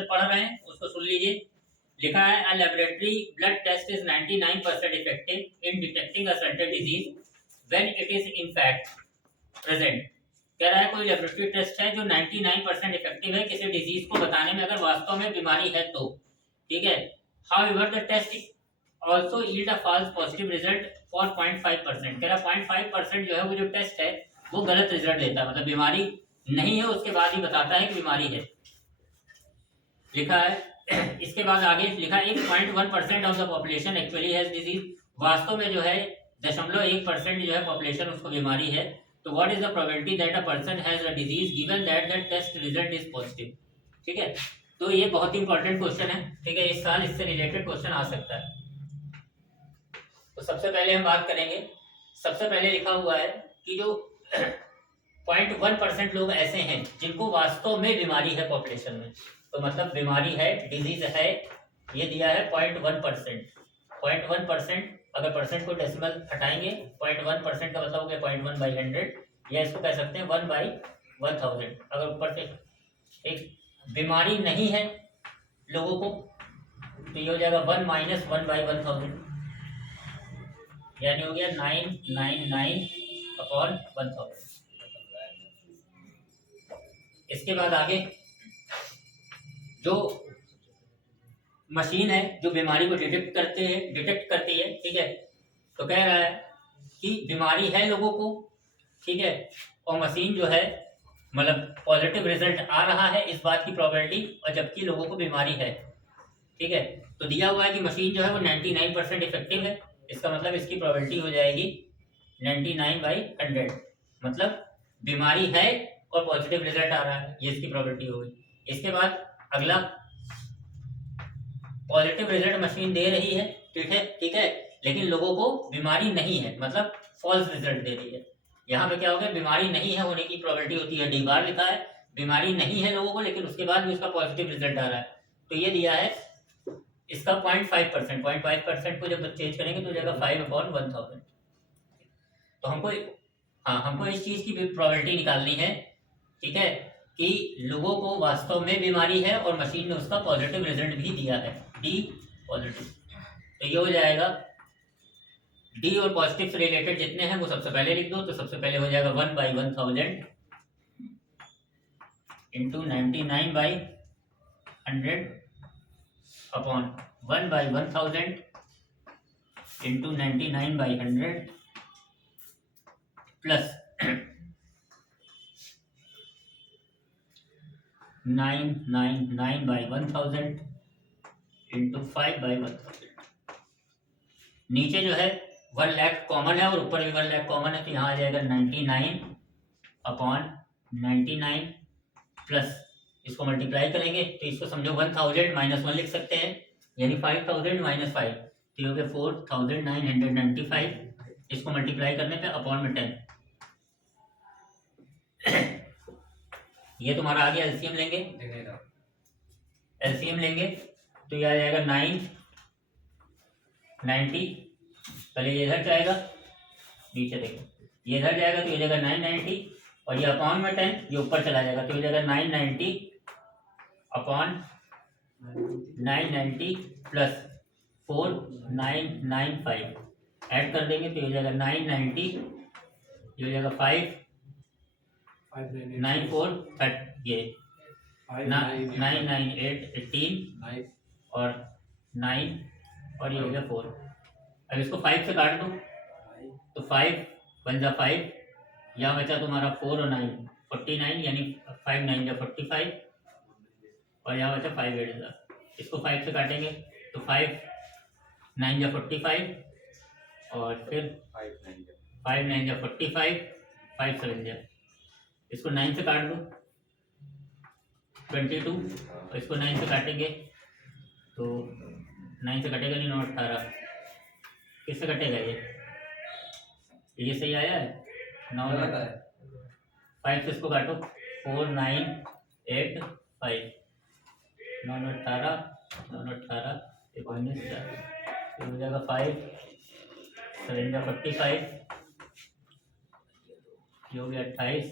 Question पढ़ रहे हैं उसको सुन लीजिए। लिखा है a laboratory blood test is 99% effective in detecting a certain disease when it is in fact present. कह रहा है कोई लेबोरेटरी टेस्ट है जो 99% इफेक्टिव है किसी डिजीज को बताने में अगर वास्तव में बीमारी है तो। ठीक है। However the test also yield a false positive result for 0.5%। कह रहा 0.5% जो है वो जो टेस्ट है वो गलत रिजल्ट देता है, मतलब बीमारी नहीं है उसके बाद ही बताता है कि बीमारी है। लिखा है इसके बाद आगे लिखा है 0.1% of the population actually has disease. वास्तव में जो है 0.1% जो है पॉपुलेशन उसको बीमारी है। तो what is the probability that a person has a disease given that the test result is positive. ठीक है, तो ये बहुत ही इंपॉर्टेंट क्वेश्चन है। ठीक है, इस साल इससे रिलेटेड क्वेश्चन आ सकता है। तो सबसे पहले हम बात करेंगे, सबसे पहले लिखा हुआ है कि जो 0.1% लोग ऐसे हैं जिनको वास्तव में बीमारी है पॉपुलेशन में। तो मतलब बीमारी है, डिजीज है, ये दिया है 0.1%। 0.1% अगर परसेंट को डेसिमल हटाएंगे 0.1% का मतलब हो गया 0.1/100, या इसको कह सकते हैं 1/1000। अगर ऊपर से एक बीमारी नहीं है लोगों को तो ये हो जाएगा 1 - 1/1000, यानी हो गया 999/1000। इसके बाद आगे जो मशीन है जो बीमारी को डिटेक्ट करती है। ठीक है, तो कह रहा है कि बीमारी है लोगों को, ठीक है, और मशीन जो है मतलब पॉजिटिव रिजल्ट आ रहा है इस बात की प्रोबेबिलिटी, और जबकि लोगों को बीमारी है। ठीक है, तो दिया हुआ है कि मशीन जो है वो 99% इफेक्टिव है। इसका मतलब इसकी प्रोबेबिलिटी हो जाएगी 99/100, मतलब बीमारी है और पॉजिटिव रिजल्ट आ रहा है, ये इसकी प्रोबेबिलिटी होगी। इसके बाद अगला, पॉजिटिव रिजल्ट मशीन दे रही है, ठीक है, लेकिन लोगों को बीमारी नहीं है, मतलब फॉल्स रिजल्ट दे रही है। यहाँ पे क्या हो गया, बीमारी नहीं है होने की प्रोबेबिलिटी होती है डी बार, लिखा है बीमारी नहीं है लोगों को लेकिन उसके बाद भी उसका पॉजिटिव रिजल्ट आ रहा है। तो ये दिया है इसका 0.5%। 0.5% को जब चेंज करेंगे तो हो जाएगा 5/1000। तो हमको इस चीज की प्रोबेबिलिटी निकालनी है, ठीक है, कि लोगों को वास्तव में बीमारी है और मशीन ने उसका पॉजिटिव रिजल्ट भी दिया है, डी पॉजिटिव। तो ये हो जाएगा डी और पॉजिटिव से रिलेटेड जितने हैं वो सबसे पहले लिख दो। तो सबसे पहले हो जाएगा 1/1000 into 99/100 upon 1/1000 into 99/100 plus 999/1000 into 5/1000। नीचे जो है 1 लाख कॉमन है और ऊपर भी 1 लाख कॉमन है, तो यहाँ आ जाएगा 99/99 प्लस इसको मल्टीप्लाई करेंगे तो इसको समझो 1000 - 1 लिख सकते हैं, यानी 5000 - 5, तो हो गया 4995। इसको मल्टीप्लाई करने पे अपॉन में 10। ये तुम्हारा आ गया। एलसीएम लेंगे तो ये आ जाएगा 990। पहले ये इधर जाएगा, नीचे देखो ये इधर जाएगा तो ये जाएगा 990 और ये अपॉन में 10, ये ऊपर चला जाएगा तो ये जाएगा 990 अपॉन 990 प्लस 4995 ऐड कर देंगे तो ये जाएगा 990, ये हो जाएगा 594 ये 998 18 और 9 और ये हो गया 4। अब इसको 5 से काट दो तो 5 1 जा 5, यहाँ बचा तुम्हारा 4 और 9 49, यानी 5 9 जा 45 और यहाँ बचा 5 8 जा। इसको 5 से काटेंगे तो 5 9 जा 45 और फिर 5 9 जा 45, 5 7 जा। इसको 9 से काट दो 22 और इसको 9 से काटेंगे तो 9 से कटेगा नहीं, 9 18। किससे कटेगा ये सही आया है 9 5 से इसको काटो 4 9 8 5 9 18 9 18 19 हो जाएगा 5 7 जा 45, ये हो गया 28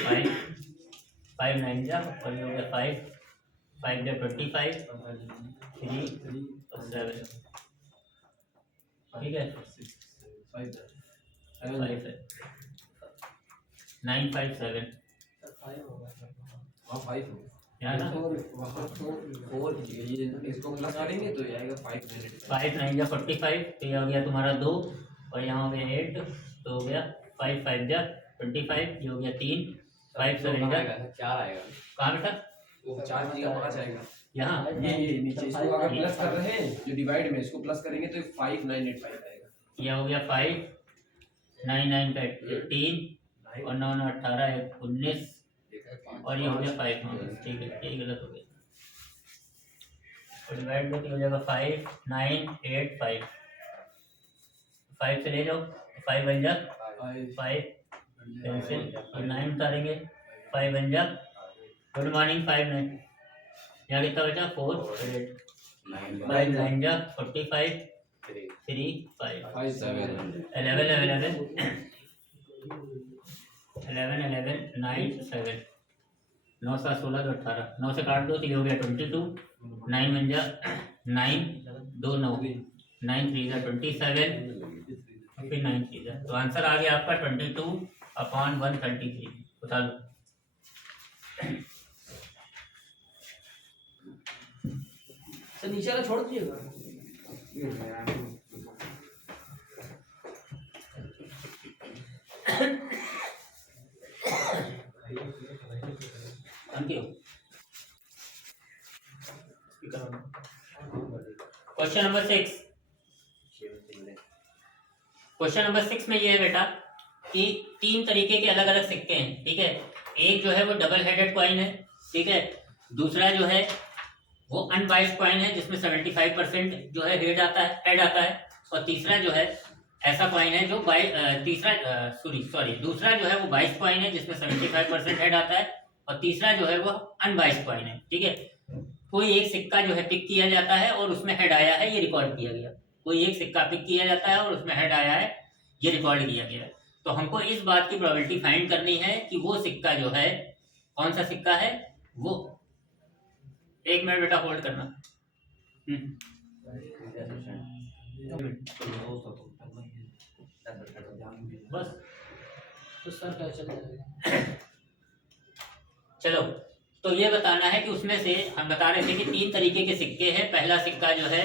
5 5 9 जा और ये हो गया 5 5 जा 25 3 और 7 ठीक है 5 है 9 5 7 यहाँ ना 4 इसको प्लस करेंगे तो ये आएगा 5 9 जा 45 तो ये हो गया तुम्हारा 2 और यहाँ हो गया 8 तो हो गया 5 5 जा 25 ये हो गया 3 5 7 जा 4 आएगा। कहाँ बेटा वो 4 की जगह 5 आएगा। यहाँ ये नीचे इसको अगर प्लस कर रहे हैं जो डिवाइड में इसको प्लस करेंगे तो 5 9 8 5 आएगा। ये हो गया 5 9 9 का 18 और 9 9 18 19 और ये हो गया 5 हाँ ठीक है ये गलत हो गया तो डिवाइड में हो जाएगा 5 9 8 5 5 से ले जाओ 5 बन जा 5 कैंसिल और 9 उतारेंगे 5 बन जा गुड मॉर्निंग 5 9 यहाँ कितना बचा 4 8 5 9 जा 45 3 5 7 11 11 11 11 9 7 9 7 16 तो 18 9 से काट दो तो ये हो गया 22 9 बन जा 9 2 9 9 3 जा 27 फिर 9 3 जा तो आंसर आ गया आपका 22/133 उठा लो सर नीचे वाला छोड़ दीजिएगा। Thank you question number 6 question number 6 में ये है बेटा कि 3 तरीके के अलग अलग सिक्के हैं ठीक है एक जो है वो डबल हेडेड कॉइन है ठीक है दूसरा जो है वो अनबाइस्ड कॉइन है जिसमें 75% जो है हेड आता है और तीसरा जो है ऐसा कॉइन है जो दूसरा जो है वो बाइस्ड कॉइन है जिसमें 75% हेड आता है और तीसरा जो है वो अनबाइस्ड कॉइन है ठीक है कोई एक सिक्का जो है पिक किया जाता है और उसमें हेड आया है ये रिकॉर्ड किया गया कोई एक सिक्का पिक किया जाता है और उसमें हेड आया है ये रिकॉर्ड किया गया तो हमको इस बात की प्रोबेबिलिटी फाइंड करनी है कि वो सिक्का जो है कौन सा सिक्का है वो 1 मिनट बेटा होल्ड करना बस तो सर क्या चल जाएगा। चलो तो ये बताना है कि उसमें से हम बता रहे थे कि 3 तरीके के सिक्के हैं पहला सिक्का जो है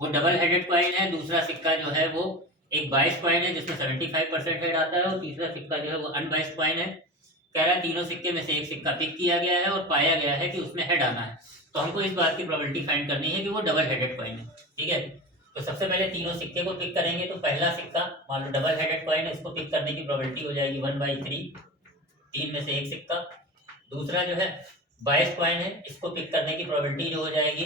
वो डबल हेडेड कॉइन है दूसरा सिक्का जो है वो एक बाइस्ड कॉइन है जिसमें 75% हेड आता है और तीसरा सिक्का जो है वो अनबाइस्ड कॉइन है कह रहा है तीनों सिक्के में से एक सिक्का पिक किया गया है और पाया गया है कि उसमें हेड आना है तो हमको इस बात की प्रोबेबिलिटी फाइंड करनी है कि वो डबल हेडेड कॉइन है ठीक है तो सबसे पहले तीनों सिक्के को पिक करेंगे तो पहला सिक्का मान लो डबल हेडेड कॉइन है इसको पिक करने की प्रोबेबिलिटी हो जाएगी 1/3 3 में से एक सिक्का दूसरा जो है बाइस्ड कॉइन है इसको पिक करने की प्रोबेबिलिटी जो हो जाएगी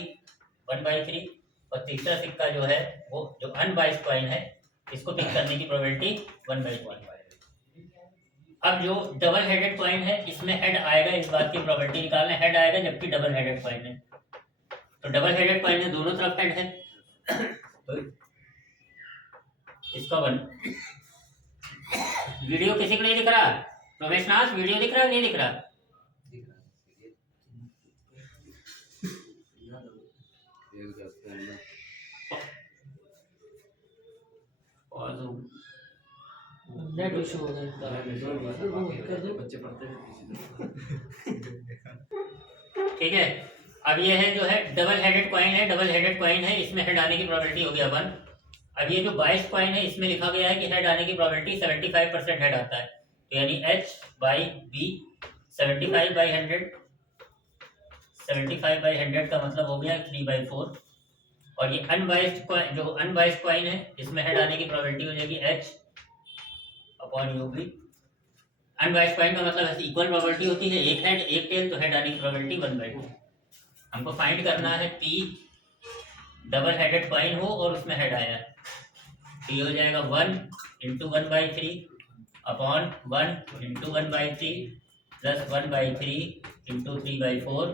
1/3 और तीसरा सिक्का जो है वो जो अनबाइस्ड कॉइन है इसको पिक करने की प्रोबेबिलिटी 1/1 अब जो डबल हेडेड कॉइन है इसमें हेड आएगा इस बात की प्रोबेबिलिटी निकालना हेड आएगा जबकि डबल हेडेड कॉइन है तो डबल हेडेड कॉइन है दोनों तरफ हेड है तो इसका 1 वीडियो किसी को नहीं दिख रहा रमेश नाथ वीडियो दिख रहा है नहीं दिख रहा नेट इशू हो जाता है बच्चे पढ़ते हैं ठीक है अब ये है जो है डबल हेडेड कॉइन है इसमें हेड आने की प्रोबेबिलिटी हो गया 1 अब ये जो बाइस्ड कॉइन है इसमें लिखा गया है कि हेड आने की प्रोबेबिलिटी 75% हेड आता है तो यानी H/B 75/100 75/100 का मतलब हो गया 3/4 और ये अनबाइस्ड कॉइन है इसमें हेड आने की प्रोबेबिलिटी हो जाएगी H/UB अनबाइस्ड कॉइन का मतलब इक्वल प्रोबेबिलिटी होती है एक हेड एक टेल तो हेड आने की प्रोबेबिलिटी 1/2 हमको फाइंड करना है P डबल हेडेड कॉइन हो और उसमें हेड आया है तो ये हो जाएगा 1 × 1/3 अपॉन 1 × 1/3 प्लस 1/3 × 3/4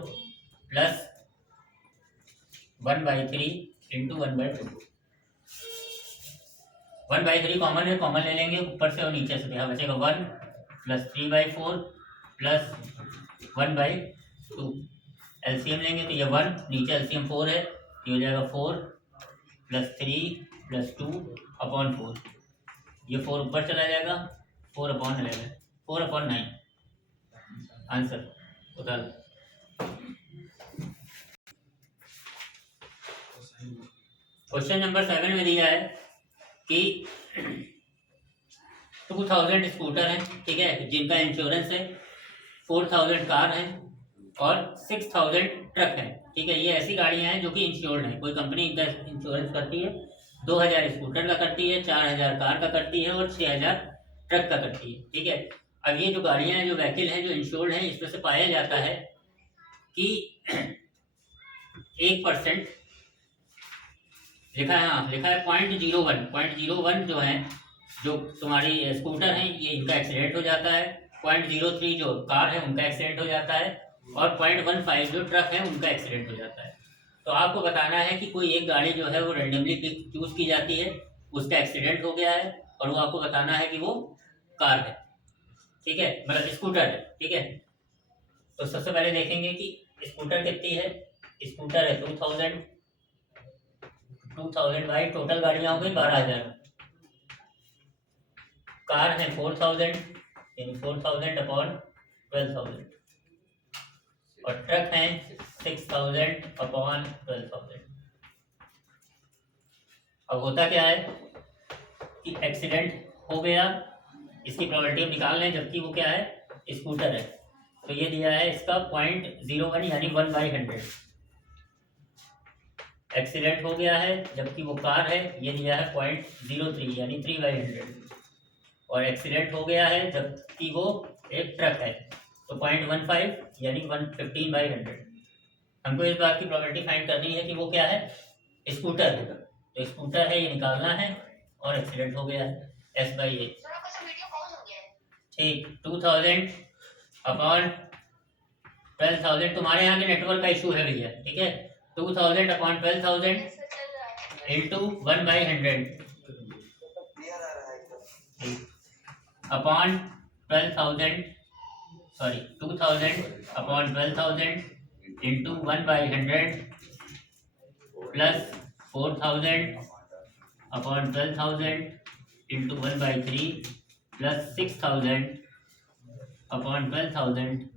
प्लस 1/3 × 1/2 1/3 कॉमन है कॉमन ले लेंगे ऊपर से और नीचे से यहाँ बचेगा 1 प्लस 3/4 प्लस 1/2। एलसीएम लेंगे तो ये 1, नीचे एलसीएम 4 है, ये हो जाएगा 4 + 3 + 2 अपॉन 4। ये 4 ऊपर चला जाएगा, 4/11, 4/9 आंसर बता दो। क्वेश्चन नंबर 7 में दिया है कि 2000 स्कूटर हैं, ठीक है, जिनका इंश्योरेंस है, 4000 कार हैं और 6000 ट्रक हैं, ठीक है। ये ऐसी गाड़ियां हैं जो कि इंश्योर्ड हैं, कोई कंपनी इनका इंश्योरेंस करती है, 2000 स्कूटर का करती है, 4000 कार का करती है और 6000 ट्रक का करती है, ठीक है। अब ये जो गाड़ियां हैं, जो व्हीकल हैं, जो इंश्योर्ड हैं, इसमें से पाया जाता है कि 1% लिखा है, हाँ लिखा है 0.01 जो है, जो तुम्हारी स्कूटर है, ये इनका एक्सीडेंट हो जाता है, 0.03 जो कार है उनका एक्सीडेंट हो जाता है और 0.15 जो ट्रक है उनका एक्सीडेंट हो जाता है। तो आपको बताना है कि कोई एक गाड़ी जो है वो रेंडमली चूज की जाती है, उसका एक्सीडेंट हो गया है और वो आपको बताना है कि वो कार है, ठीक है, मतलब स्कूटर है, ठीक है। तो सबसे पहले देखेंगे कि स्कूटर कितनी है। स्कूटर है 2000 भाई, टोटल गाड़ियां हो गई 12000। कार है 4000 यानी 4000/12000 और ट्रक है 6000/12000। अब होता क्या है कि एक्सीडेंट हो गया, इसकी प्रोबेबिलिटी हम निकाल लें, जबकि वो क्या है, स्कूटर है। तो ये दिया है इसका 0.01 यानी 1/100। एक्सीडेंट हो गया है जबकि वो कार है, ये दिया है 0.03 यानी 3/100। और एक्सीडेंट हो गया है जबकि वो एक ट्रक है, तो 0.15 यानी 15/100। हमको इस बात की प्रोबेबिलिटी फाइंड करनी है कि वो क्या है, स्कूटर है। तो स्कूटर है, ये निकालना है और एक्सीडेंट हो गया है, S/A। ठीक, 2000/12000। तुम्हारे यहाँ के नेटवर्क का इशू है भैया, ठीक है। 2000/12000 into 1/100 upon 12000, sorry 2000/12000 into 1/100 plus 4000/12000 into 1/3 plus 6000/12000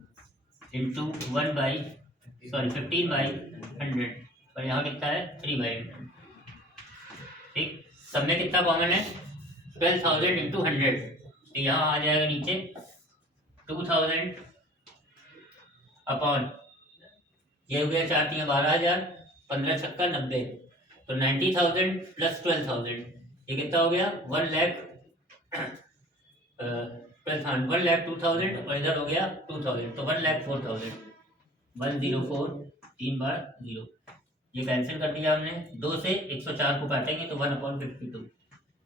into 15/100 और यहाँ कितना है 3/100। ठीक, सब में कितना कॉमन है, 12000 इंटू 100, तो यहाँ आ जाएगा नीचे 2000 अपॉन, ये हो गया 4 3 12000, 15 छक्का 90, तो 90000 प्लस 12000, ये कितना हो गया 1,02,000 और इधर हो गया 2000, तो 1,04,000। 104 3 बार 0, ये कैंसिल कर दिया हमने। 2 से 104 को काटेंगे तो 1/52।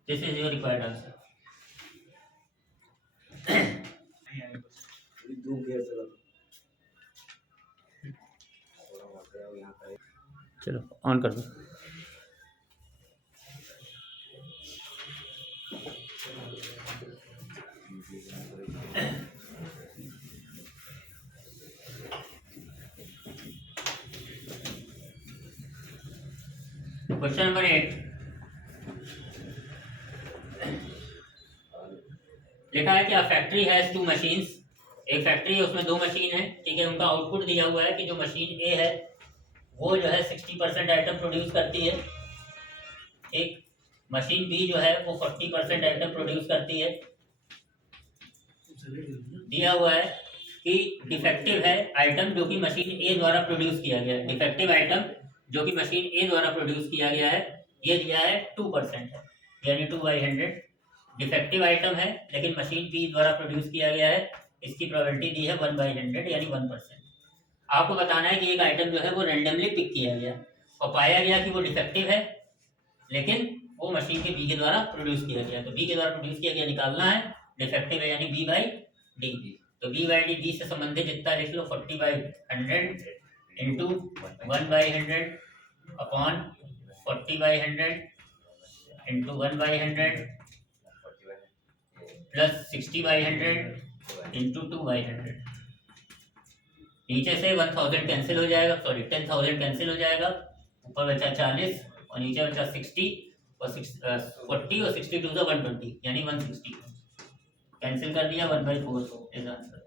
This is your required answer. चलो ऑन कर दो। क्वेश्चन नंबर 8 लिखा है कि अ फैक्ट्री हैज 2 मशीन्स। एक फैक्ट्री है, उसमें 2 मशीन है, ठीक है। उनका आउटपुट दिया हुआ है कि जो मशीन ए है वो जो है 60% आइटम प्रोड्यूस करती है, एक मशीन बी जो है वो 40% आइटम प्रोड्यूस करती है। दिया हुआ है कि डिफेक्टिव है आइटम जो कि मशीन ए द्वारा प्रोड्यूस किया गया है। डिफेक्टिव आइटम जो कि मशीन ए द्वारा प्रोड्यूस किया गया है, ये दिया है 2% है, यानी 2/100। डिफेक्टिव आइटम है लेकिन मशीन बी द्वारा प्रोड्यूस किया गया है, इसकी प्रोबेबिलिटी दी है 1/100 यानी 1%। आपको बताना है कि एक आइटम जो है वो रैंडमली पिक किया गया और पाया गया कि वो डिफेक्टिव है, लेकिन वो मशीन के बी के द्वारा प्रोड्यूस किया गया। तो बी के द्वारा प्रोड्यूस किया गया निकालना है, डिफेक्टिव है यानी B/D। तो B/D, बी से संबंधित जितना लिख लो 40/100 into 1/100 upon 40/100 into 1/100 plus 60/100 into 2/100। नीचे से 1000 कैंसिल हो जाएगा, सॉरी 10,000 कैंसिल हो जाएगा, ऊपर बचा 40 और नीचे बचा 60 और 40 और 60 टू 120 यानी 160 कैंसिल कर दिया 1/4 इज आंसर।